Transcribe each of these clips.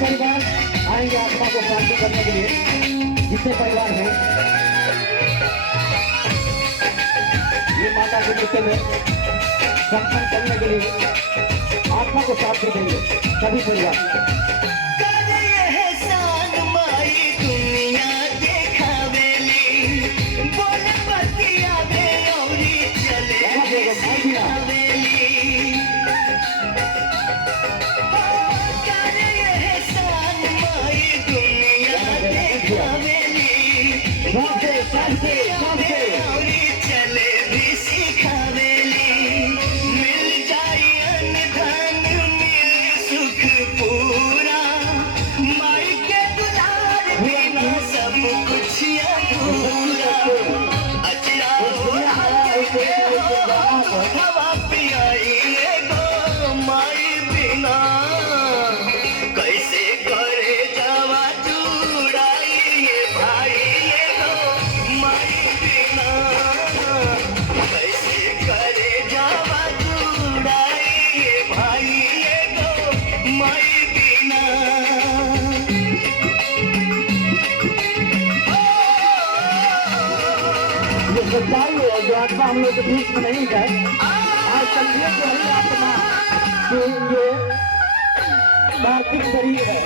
परिवार आएंगे आत्मा को शांति करने के लिए। जितने परिवार हैं ये माता के नृत्य में संपन्न करने के लिए आत्मा को शांति देंगे सभी परिवार। चले भी सिखावेली मिल जाई अनधन मिल सुख पूरा माई के दुलार बिना सब कुछ अधूरा। अचरा हवा पियाई गो माई बिना कैसे करे जावा जुड़ाई ये भाई कैसे करे जावा जुड़ाई ये भाई ये गो माई बिना। ये सच्चाई है जो आत्मा हम लोग के बीच में नहीं है। आज समझिए कि वही आत्मा कि ये पार्थिव शरीर है।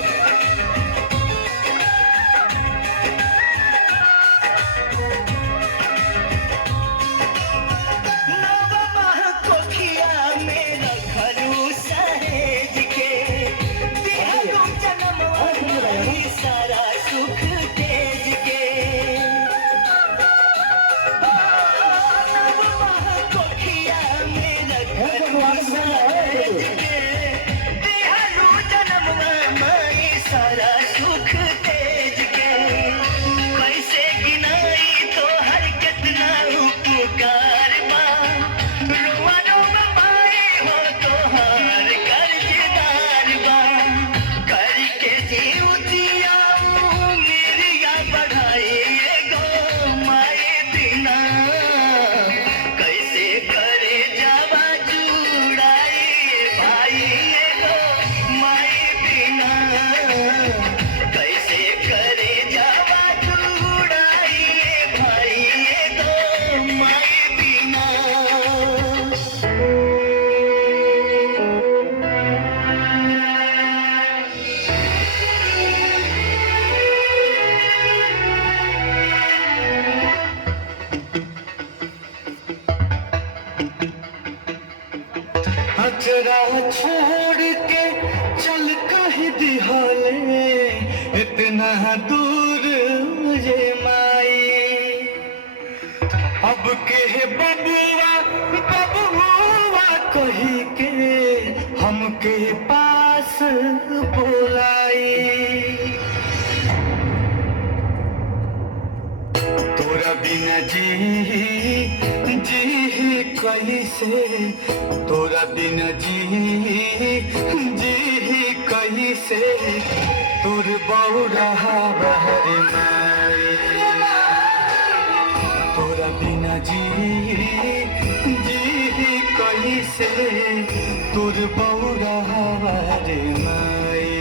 सारा सुख तेज के कोठिया में दिहालू जन्म माई सारा सुख तेज के कैसे गिनाई तो हर कितना उपकार बा रोवा रोवा माई हो तो हार कर्जदार बा करके जीव अचरा छोड़ के चल कहीं दिहाले इतना दूर मुझे माई अब के बबुआ बबुआ कही के हमके पास बुलाई। तोरा बिना जी कैसे तोरा बिना जी कैसे तोर बौरा बहर माई। तोरा बिना जी कैसे तोर बौरा बहर माई।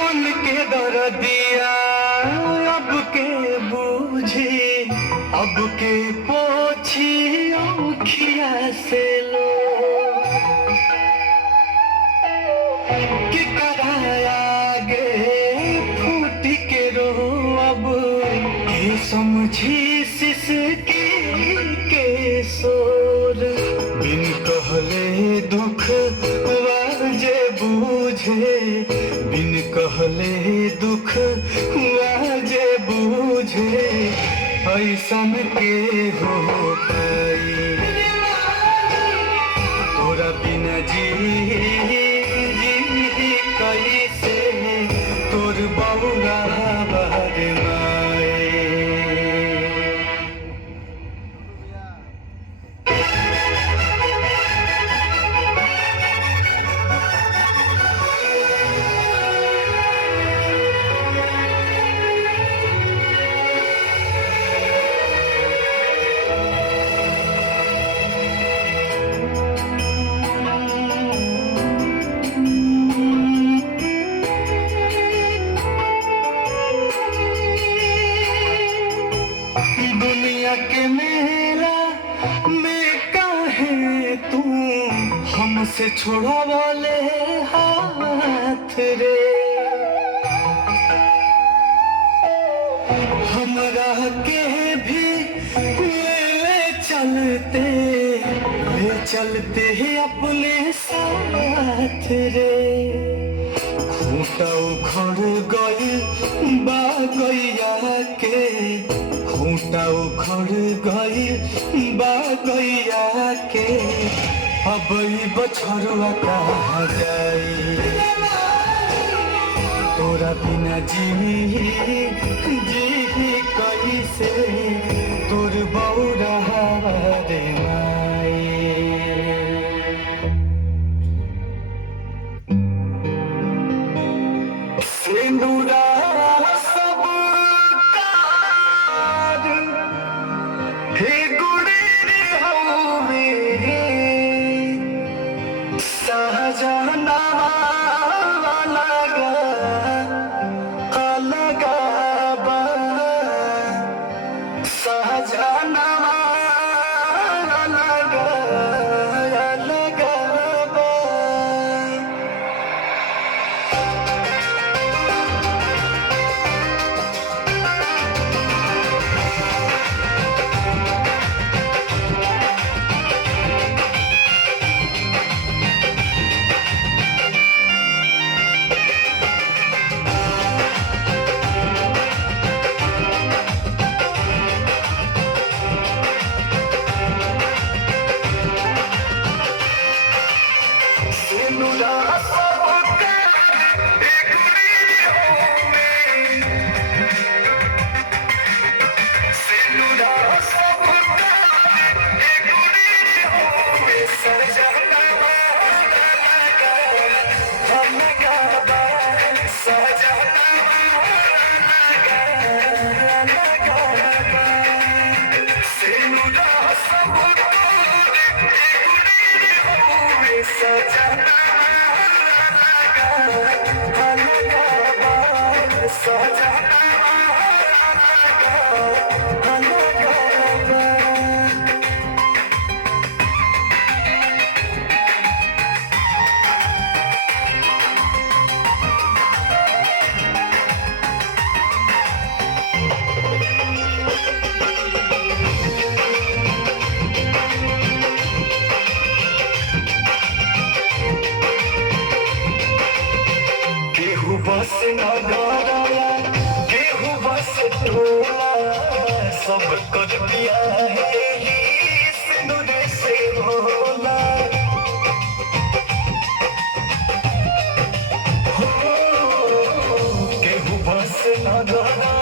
मन के दर्दिया अब के बूझी अब के पोछी औखिया से लो कि कराया गे फूट के रो अब ये समझी सिसकी के सोर बिन कहले दुख वाजे बूझे बिन कहले दुख वाजे बूझे ऐसन के हो पाई। तोरा बिना जी कैसे तोर बौरा बहर माई। दशहरा के मेला में काहे तू हमसे छोड़ा वाले हाथ रे। हमरा के भी ले चलते अपने साथ रे। खूंटा उखड़ गई बा गैया के, खूंटा उखड़ गई बा गैया के, अब बछरुआ कहाँ जाई। तोरा बिना जी कैसे तोर बौरा रे माई। सिंदूरा सब कार हे गुड़ी हवे सहजना बस नगरा केहू बस टोला सब कर दिया है सिंदूर से भोला। केहू बस नगरा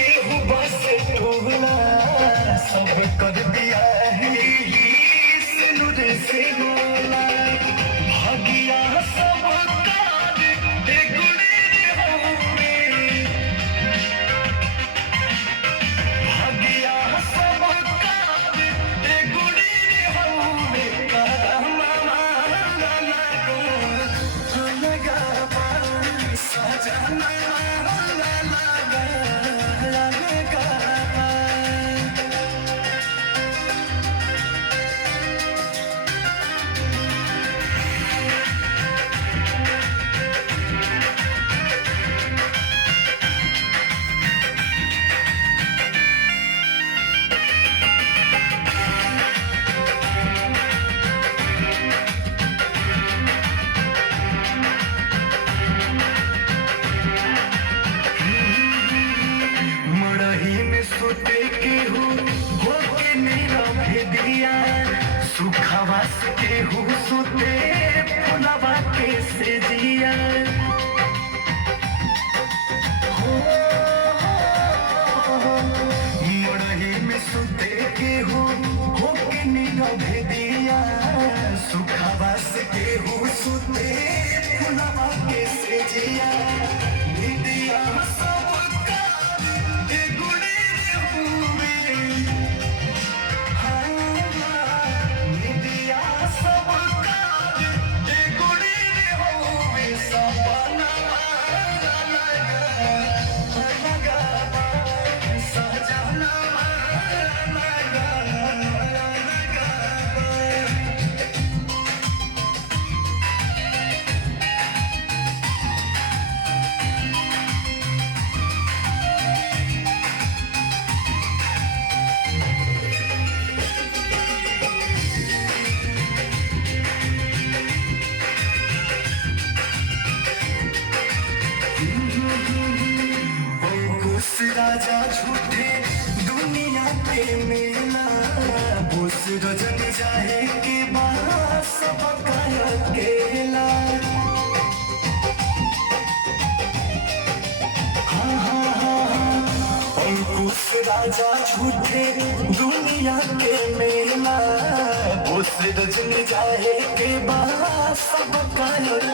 केहू बस टोला सब कर दिया है सिंदूर से भोला। भागिया सब सुखवास के हुसुते फुलवा के से जिया। मड़ही में सुते के हो के नीरव दिया। सुखवास के हुसुते फुलवा के से जिया। निदिया सब राजा झूठे दुनिया के मेला उस रजन जाए के बाद सब अकेला अंकुश राजा झूठे दुनिया के मेला उस रजन जाए के बाद सब अकेला